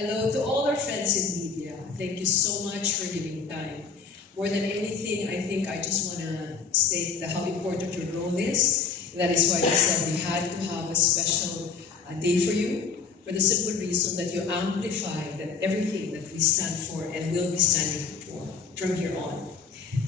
Hello to all our friends in media. Thank you so much for giving time. More than anything, I think I just want to state how important your role is. That is why I said we had to have a special day for you, for the simple reason that you amplify that everything that we stand for and will be standing for from here on.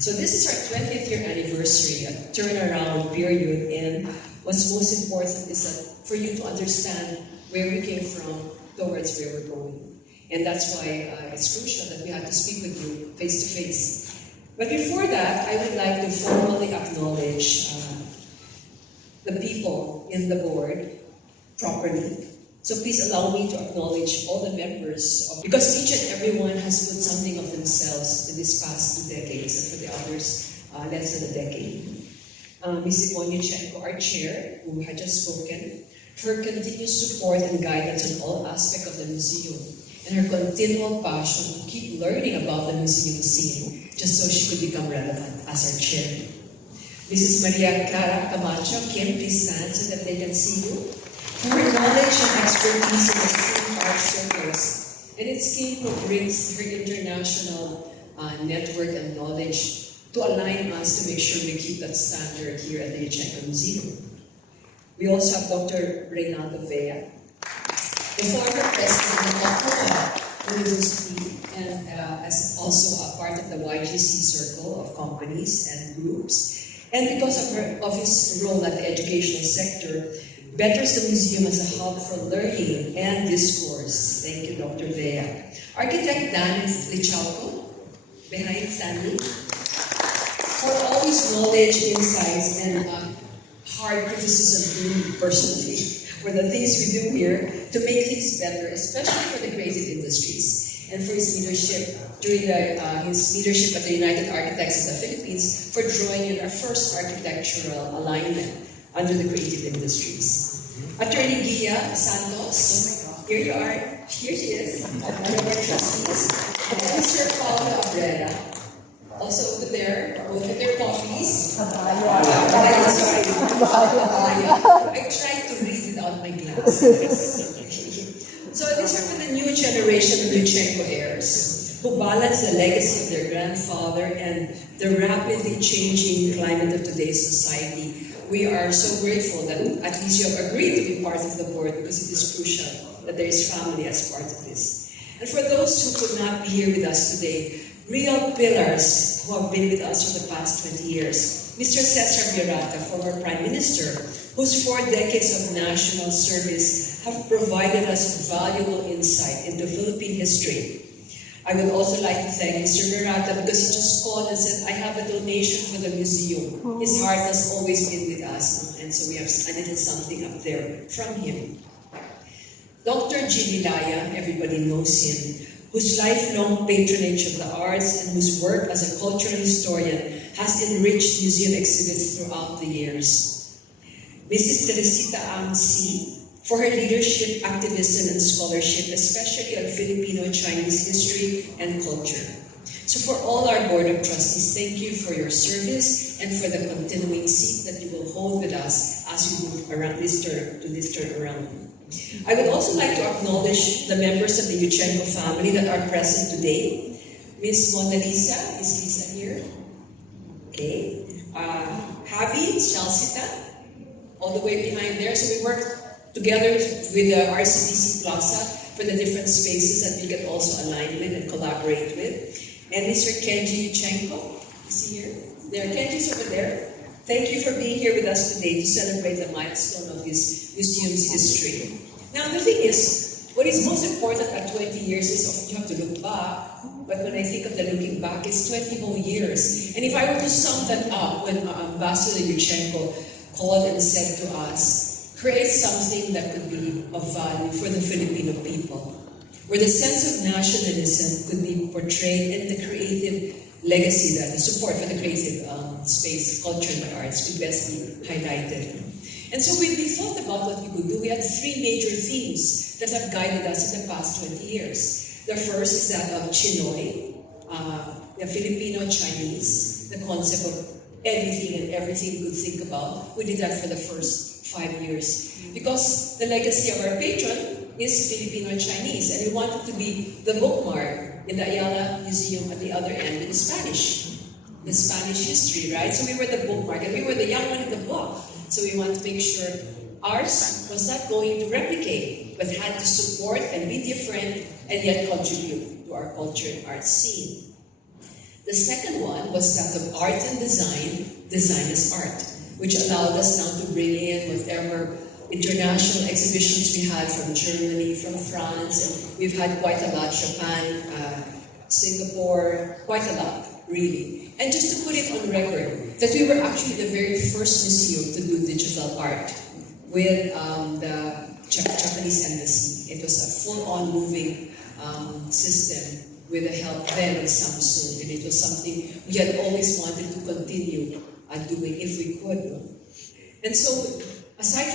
So this is our 20th year anniversary, a turnaround period, and what's most important is that for you to understand where we came from towards where we're going. And that's why it's crucial that we have to speak with you face to face. But before that, I would like to formally acknowledge the people in the board properly. So please allow me to acknowledge all the members, because each and everyone has put something of themselves in these past 2 decades, and for the others, less than a decade. Ms. Yvonne Yuchenko, our chair, who had just spoken, for her continuous support and guidance on all aspects of the museum, and her continual passion to keep learning about the museum scene, just so she could become relevant as our chair. Mrs. Maria Clara Camacho, Kim, please stand so that they can see you. For her knowledge and expertise in the STEAM art circles, and it's Kim who brings her international network and knowledge to align us to make sure we keep that standard here at the Yuchenko Museum. We also have Dr. Reynaldo Vea, the former president of Ottawa University, and as also a part of the YGC circle of companies and groups. And because of his role at the educational sector, betters the museum as a hub for learning and discourse. Thank you, Dr. Vea. Architect Dan Lichalco, behind Stanley, for all his knowledge, insights, and hard criticism personally for the things we do here to make things better, especially for the creative industries, and for his leadership during his leadership at the United Architects of the Philippines for drawing in our first architectural alignment under the creative industries. Attorney Gia Santos, here you are, here she is, one of our trustees, and Mr. Paulo Abrera, also over there, both with their coffees. Sorry. I tried to read without my glasses. So these are for the new generation of Yuchenko heirs, who balance the legacy of their grandfather and the rapidly changing climate of today's society. We are so grateful that at least you have agreed to be part of the board, because it is crucial that there is family as part of this. And for those who could not be here with us today, real pillars who have been with us for the past 20 years. Mr. Cesar Virata, former Prime Minister, whose 4 decades of national service have provided us valuable insight into Philippine history. I would also like to thank Mr. Virata because he just called and said, I have a donation for the museum. His heart has always been with us, and so we have a little something up there from him. Dr. G. Vilaya, everybody knows him, whose lifelong patronage of the arts and whose work as a cultural historian has enriched museum exhibits throughout the years. Mrs. Teresita Ang C., for her leadership, activism, and scholarship, especially on Filipino-Chinese history and culture. So for all our Board of Trustees, thank you for your service and for the continuing seat that you will hold with us as we move around this turnaround. I would also like to acknowledge the members of the Yuchenko family that are present today. Ms. Mona Lisa, is Lisa here? Okay. Javi Chalcita, all the way behind there. So we work together with the RCTC Plaza for the different spaces that we can also align with and collaborate with. And Mr. Kenji Yuchenko, is he here? There, Kenji's over there. Thank you for being here with us today to celebrate the milestone of this museum's history. Now the thing is, what is most important at 20 years is you have to look back, but when I think of the looking back, it's 20 more years. And if I were to sum that up, when Ambassador Yuchenko called and said to us, create something that could be of value for the Filipino people, where the sense of nationalism could be portrayed in the creative legacy, that the support for the creative space, culture, and arts could best be highlighted. And so we thought about what we could do. We had 3 major themes that have guided us in the past 20 years. The first is that of Chinoy, the Filipino-Chinese, the concept of anything and everything we could think about. We did that for the first 5 years. Because the legacy of our patron is Filipino and Chinese, and we wanted to be the bookmark in the Ayala Museum at the other end with the Spanish history, right? So we were the bookmark, and we were the young one in the book. So we want to make sure ours was not going to replicate, but had to support and be different, and yet contribute to our culture and art scene. The second one was that of art and design as art, which allowed us now to bring in whatever international exhibitions we had from Germany, from France, and we've had quite a lot, Japan, Singapore, quite a lot, really. And just to put it on record, that we were actually the very first museum to do digital art with the Japanese embassy. It was a full-on moving system with the help then of Samsung, and it was something we had always wanted to continue doing if we could. And so, aside